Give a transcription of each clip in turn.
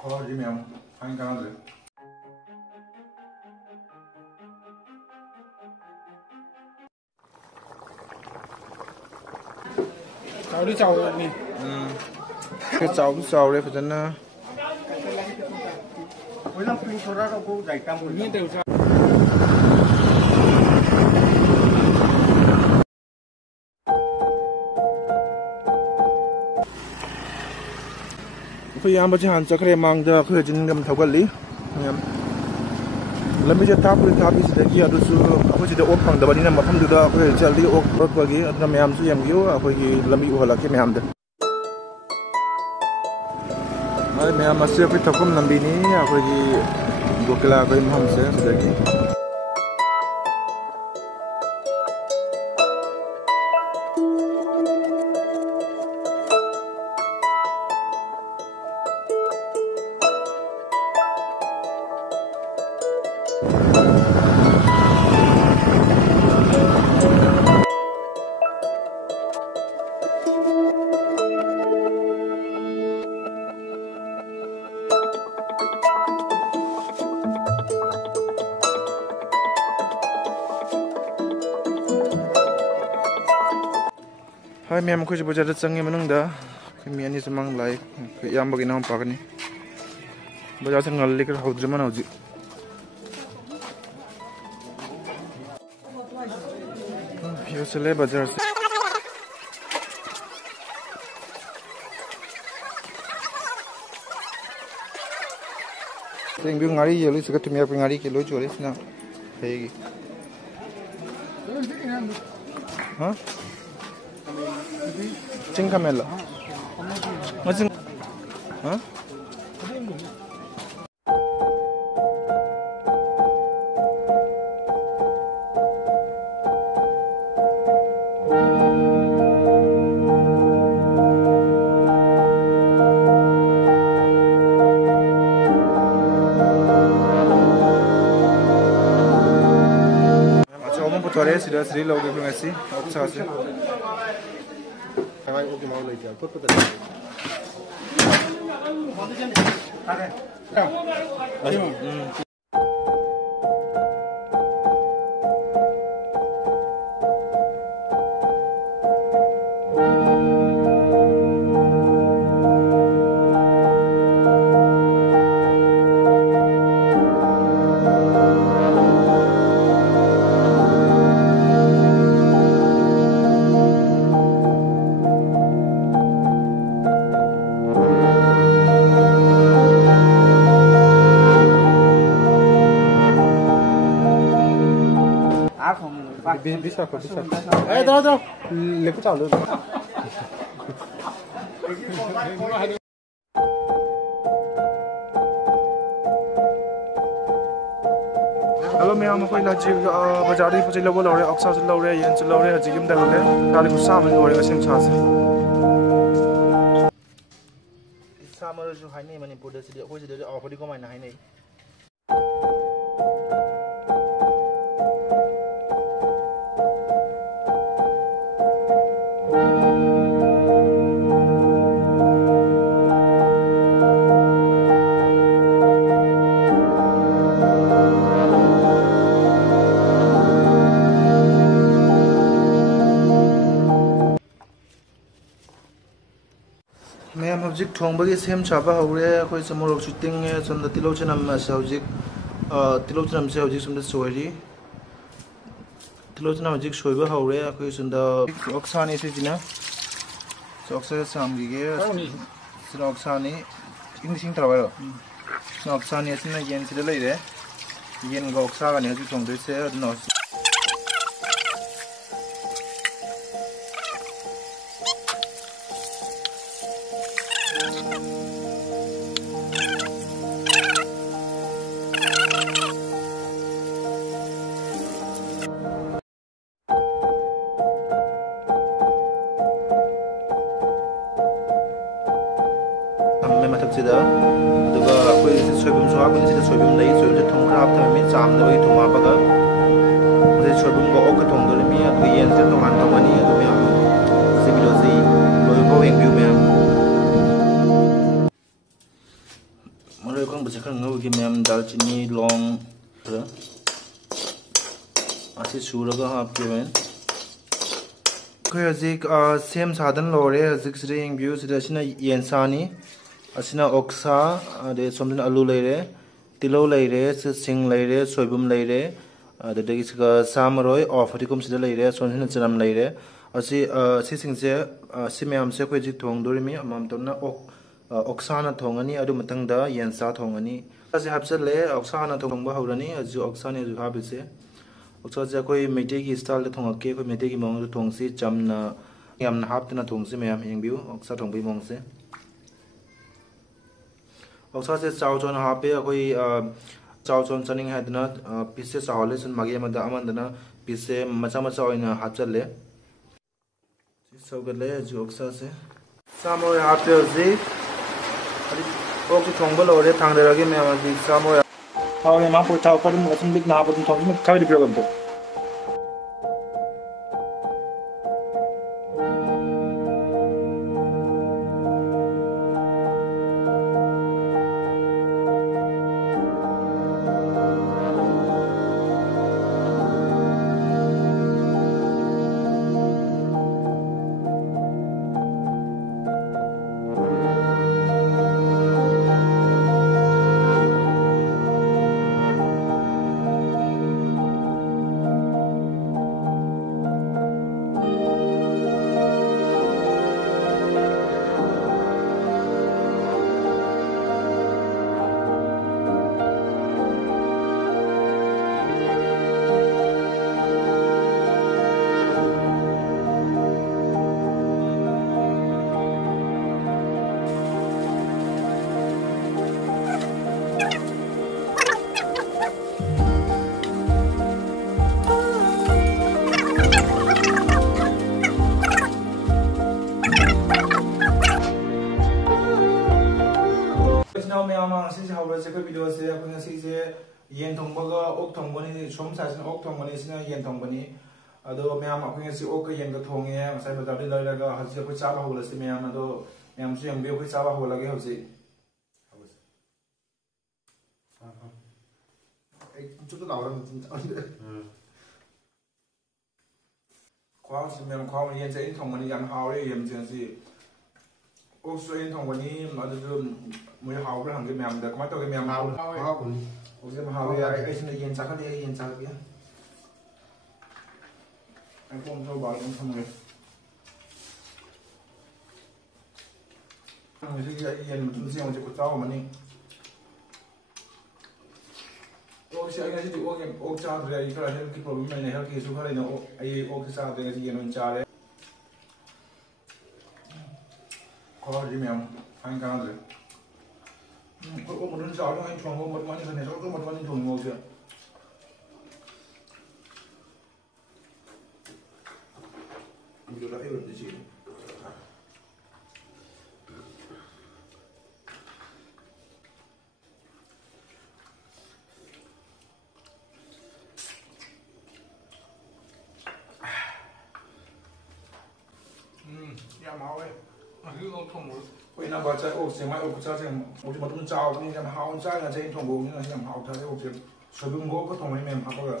Colori mesmo, ainda André. Cháu đi cháu rồi nè. Cái cháu đấy phải chân na. Với làm pin số ra đâu cô giải cam của nhiên đều sao. Phải làm bao nhiêu hàng chắc là mang ra khơi trên ngầm thâu cái lý. Làm gì tháp đi sẽ kia đó su, aku chỉ được ốp bằng đập đi nằm mà không được đó, khơi chỉ đi ốp bớt cái gì, nó mềm su em yếu, aku chỉ làm yếu là cái mềm đó. Ai mềm mà sẽ phải thâu cũng làm đi ní, aku chỉ buat cái là cái mềm sẽ được cái. Hai mem ko jibo jada changi manung da mi ani samang lai yam bagi nam pakani bajar se ngal likar hodre man hoji yo sele bajar se teng bi ngari yeli se ka tumya pe ngari ke lo chore sna hegi ha Cing kamela. Macam, hah? Macam orang putar sudah seri logo pengasi, apa sih? Hai oke mau lagi apa betul. Bisa. Dah. Lepas tahu. Hello, मैं हम कोई लाची बाजारी पहुँचे लोगों लौरे अक्सर से लौरे ये इंच लौरे हजी किम दर होले तारीख को सामने लौरे का सिम छासे सामने जो है नहीं मणिपुर से कोई से ऑफर को मायना है नहीं मैम हजिक थोंबगी सेम साबा हौरे अखोई समोरक शूटिंग है सोमदा तिलो चनम से हजिक तिलो चनम से हजिक सोमदा सोरी तिलो चनम हजिक सोइबा हौरे अखोई सोमदा अक्सानी से जिना अक्सा सामगी गे सिर अक्सानी इंग्लिशिंग तरवारो अक्सानी सिना येन सिदा लैरे येन गा अक्सा गानि हजिक थोंदो से अदनो ꯃꯊꯛꯁꯤꯗ ꯑꯗꯨꯒ ꯑꯩꯈꯣꯏ ꯁꯣꯏꯕꯨꯝꯁꯨ ꯍꯥꯞꯀꯅꯤ ꯁꯤꯗ ꯁꯣꯏꯕꯨꯝ ꯂꯩ ꯁꯣꯏꯕꯨꯝꯁꯦ ꯊꯨꯝ ꯈꯔ ꯍꯥꯞꯊꯔꯝꯃꯤ ꯆꯥꯝꯅꯕꯒꯤ ꯊꯨꯝ ꯍꯥꯞꯄꯒ ꯃꯁꯤ ꯁꯣꯏꯕꯨꯝꯒ ꯑꯣꯛꯀ ꯊꯣꯡꯗꯣꯔꯤꯃꯤ ꯑꯗꯨꯒ ꯌꯦꯟꯁꯦ ꯇꯣꯉꯥꯟ ꯊꯣꯡꯒꯅꯤ ꯑꯗꯨ ꯃꯌꯥꯝ ꯃꯁꯤ ꯚꯤꯗꯤꯑꯣꯁꯤ ꯂꯣꯏꯕꯐꯥꯎ ꯌꯦꯡꯕꯤꯌꯨ ꯃꯌꯥꯝ khăn ngâu cái mềm dalchini long rồi asi sura cái hấp cái bên cái gì xem sadan lore zik sering view sida sina yensani asina oksa de somdin alu leire tilo leire sing leire soibum leire adagi sika samaroi ofatikum sida leire somdin chanam leire asi si singse simyam se khoi jik thong dorimi amam tonna oksana thongani adu matangda yensa thongani asi hapsat le oksana thongba hawrani aju oksani aju habise oksa ja koi meite ki style de thongak ke koi meite ki mong de thongsi chamna yamna haptana thongsi mayam hengbiu oksa thongbi mongse oksa se chaw chon hape koi chaw chon chaning hadna pisse chawle sun magi amada amandana pisse macha macha oina hapsat le saugadle aju oksa se samoi hapte ji ali ok thongba lore thangderagi mayam ji samoi Thao em áp thao có một sinh big nào cũng thong cái đi biểu được. Xin chào các bạn, video sẽ có những cái yen thong baga ok thong bani som sa sin ok thong bani sin yen thong bani ado myam ko ngi si ok yen ga thong ye sai ba dabi la ga ha si ko cha ba hola si myam ado myam si yang bi ko cha ba hola ge ha si chút nào đó khoa si myam khoa yen sai thong bani yan hao le yen jen si ok so yen thong bani ma do mới hao cái thằng cái mềm được mấy tôi cái mềm hao cũng ok mà hao cái xin yên chắc cái yên chắc cái anh không thôi bảo anh không người anh sẽ yên một chút riêng chỉ có cháu mà đi ok sẽ anh sẽ chịu ok cha rồi cái là cái problem này hay cái số này nó ai ok cha rồi cái gì nó cha đấy có gì mềm anh cao rồi có một lần sau đó anh chọn một món như thế này, có một món anh chọn ngồi chưa? Video đã hết rồi chị. Ya máu ấy, cứ không thùng rồi. Quay năm vào trái ốc xẻ mai ốc cha xem ốc chỉ một tuần chào nên làm hao trái là trái thùng bụng nhưng là làm hao trái ốc xẻ sợi bung gỗ có thùng hay mềm hấp rồi.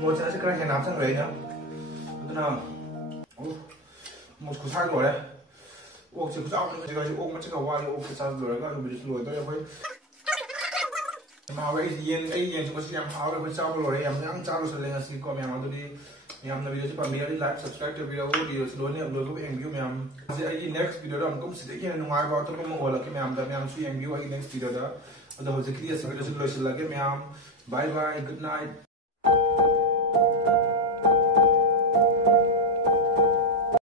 một sẽ cái này nằm sang đấy nữa, thế nào, một củ sang rồi đấy, ô chỉ có rau nữa, chỉ có ôm mất cái đầu qua, ôm cái sang rồi, cái rồi bị lùi tới đây ꯍꯥꯎꯋꯦ ꯑꯩ ꯌꯦꯟ ꯊꯣꯡꯕꯁꯤ ꯌꯥꯝ ꯍꯥꯎꯋꯦ ꯑꯩꯈꯣꯏ ꯆꯥꯕ ꯂꯣꯏꯔꯦ ꯌꯥꯝ ꯆꯥꯔꯨꯁꯜꯂꯦ ꯉꯁꯤꯀꯣ ꯃꯌꯥꯝ ꯑꯗꯨꯗꯤ ꯃꯌꯥꯝꯅ ꯚꯤꯗꯤꯑꯣꯁꯤ ꯄꯥꯝꯕꯤꯔꯗꯤ ꯂꯥꯏꯛ ꯁꯕꯁꯀ꯭ꯔꯥꯏꯕ ꯇꯧꯕꯤꯔꯛꯎ ꯚꯤꯗꯤꯑꯣꯁꯤ ꯂꯣꯏꯅꯕ ꯌꯦꯡꯕꯤꯌꯨ ꯃꯌꯥꯝ ꯑꯩꯒꯤ ꯅꯦꯛꯁ ꯚꯤꯗꯤꯑꯣꯗ ꯑꯃꯨꯛ ꯁꯤꯗꯒꯤ ꯍꯦꯟꯅ ꯅꯨꯡꯉꯥꯏꯕ ꯑꯇꯣꯞꯄ ꯑꯃ ꯑꯣꯜꯂꯛꯀꯦ ꯃꯌꯥꯝꯁꯨ ꯌꯦꯡꯕꯤꯌꯨ ꯑꯩꯒꯤ ꯅꯦꯛꯁ ꯚꯤꯗꯤꯑꯣꯗ ꯑꯗꯣ ꯍꯧꯖꯤꯛꯀꯤꯗꯤ ꯑꯁꯤ ꯚꯤꯗꯤꯑꯣꯁꯤ ꯂꯣꯏꯁꯤꯜꯂꯒꯦ ꯃꯌꯥꯝ ꯕꯥꯏ ꯕꯥꯏ ꯒꯨꯗ ꯅꯥꯏꯠ